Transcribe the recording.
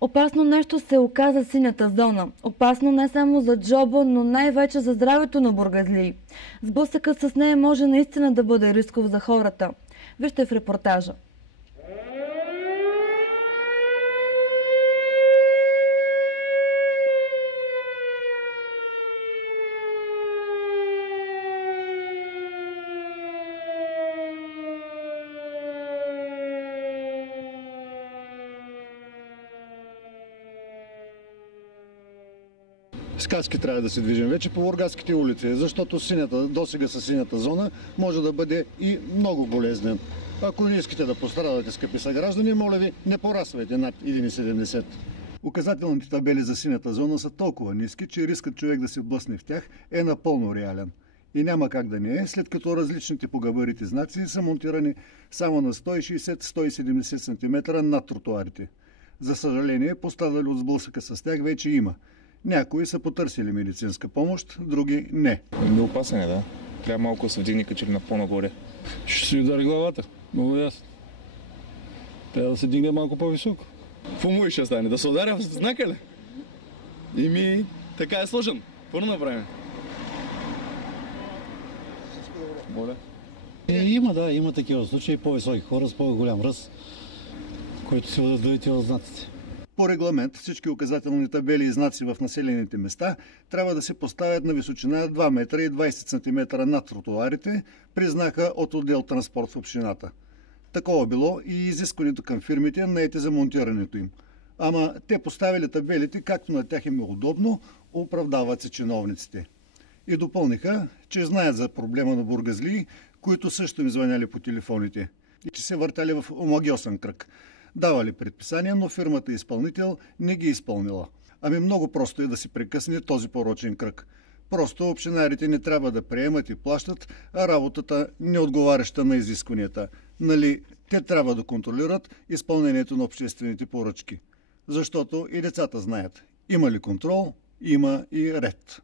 Опасно нещо се оказа синята зона. Опасно не само за джоба, но най-вече за здравето на бургазлии. Сблъсъкът с нея може наистина да бъде рисков за хората. Вижте в репортажа. С каски трябва да се движим вече по бургаските улици, защото досега със синята зона може да бъде и много болезнен. Ако не искате да пострадате, скъпи съграждани, моля ви, не порасвайте над 1,70. Указателните табели за синята зона са толкова ниски, че рискът човек да се блъсне в тях е напълно реален. И няма как да не е, след като различните по габарити знаци са монтирани само на 160-170 см над тротуарите. За съжаление, пострадали от сблъсъка с тях вече има. Някои са потърсили медицинска помощ, други не. Опасен е, да. Трябва малко да се вдигне качели на по-нагоре. Ще си удари главата. Много ясно. Трябва да се дигне малко по-високо. Какво му ще стане? Да се ударя в знака ли? Ими, така е сложен. Какво да направим? Моля. Има такива случаи. По-високи хора с по-голям ръст, които си въздадат в знаците. По регламент всички указателни табели и знаци в населените места трябва да се поставят на височина 2 метра и 20 см над тротуарите, при знака от отдел транспорт в общината. Такова било и изискването към фирмите, наети за монтирането им. Ама те поставили табелите, както на тях им е удобно, оправдават се чиновниците. И допълниха, че знаят за проблема на бургазлии, които също им звъняли по телефоните и че се въртяли в омагьосан кръг. Давали предписания, но фирмата изпълнител не ги изпълнила. Ами много просто е да се прекъсне този порочен кръг. Просто общинарите не трябва да приемат и плащат, а работата не отговаряща на изискванията. Нали, те трябва да контролират изпълнението на обществените поръчки. Защото и децата знаят. Има ли контрол, има и ред.